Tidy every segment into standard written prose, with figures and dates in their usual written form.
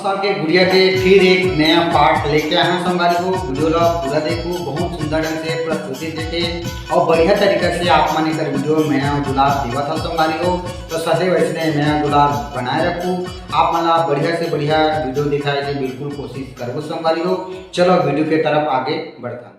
साल के गुड़िया के फिर एक नया पार्ट लेके आए हैं संगारी को। वीडियो ला पूरा देखो, बहुत सुंदर ढंग से प्रस्तुति देते और बढ़िया तरीके से आप माने कर वीडियो नया गुलाब देवा था संगारी को। तो सदैव ऐसे नया गुलाब बनाए रखूँ, आप माना बढ़िया से बढ़िया वीडियो दिखाए के बिल्कुल कोशिश करो संगारी हो। चलो वीडियो के तरफ आगे बढ़ता।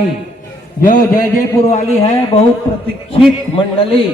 माई जो जय जयपुर वाली है, बहुत प्रतीक्षित मंडली।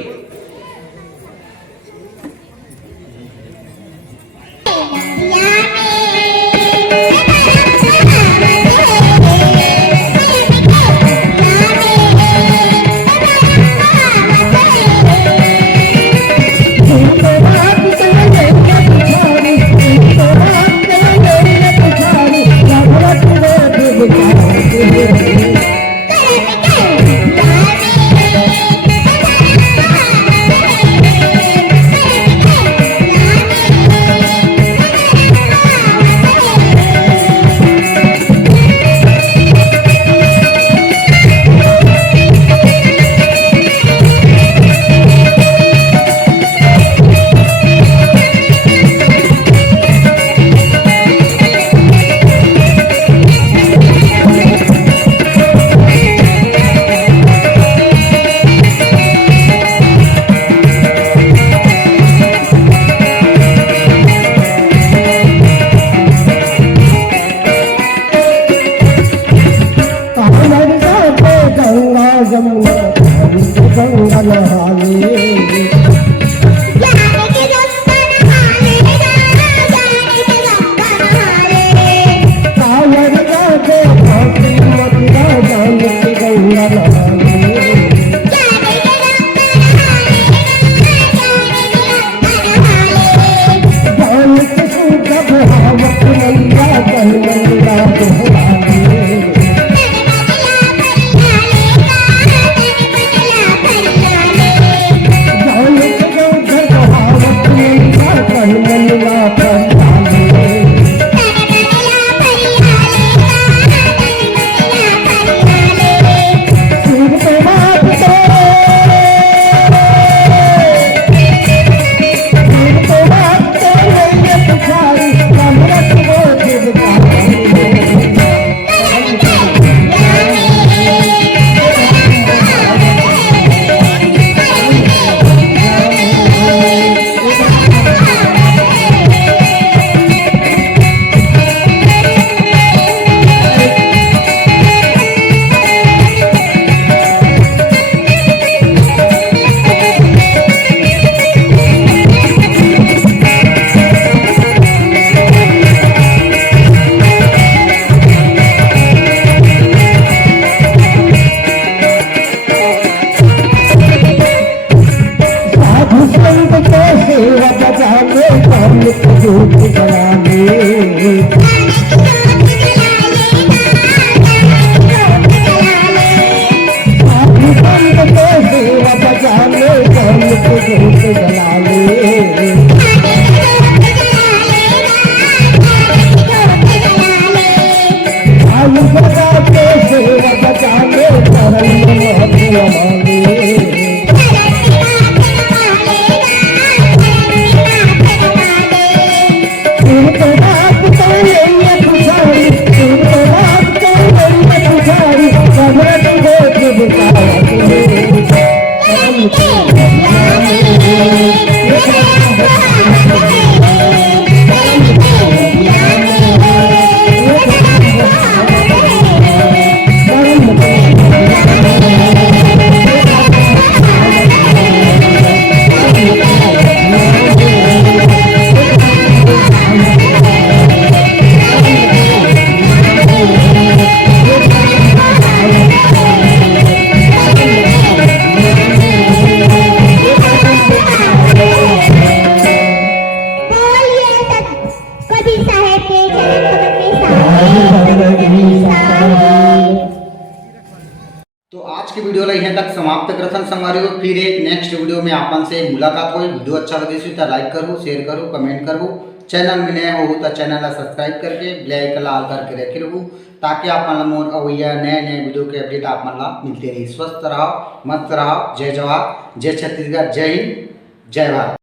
तो आज की वीडियो यहाँ तक समाप्त करथन संगवारी। फिर एक नेक्स्ट वीडियो में आपन से मुलाकात हो। वीडियो अच्छा लगे तो लाइक करो, शेयर करो, कमेंट करो। चैनल में नया हो तो चैनल ला सब्सक्राइब करके बेल आइकन ला ऑल करके रखे रहू, ताकि आप मन मोर अवैया नए नए वीडियो के अपडेट आप मन ला मिलते रही। स्वस्थ रहो, मस्त रहो। जय जवान, जय छत्तीसगढ़, जय हिंद, जय भारत।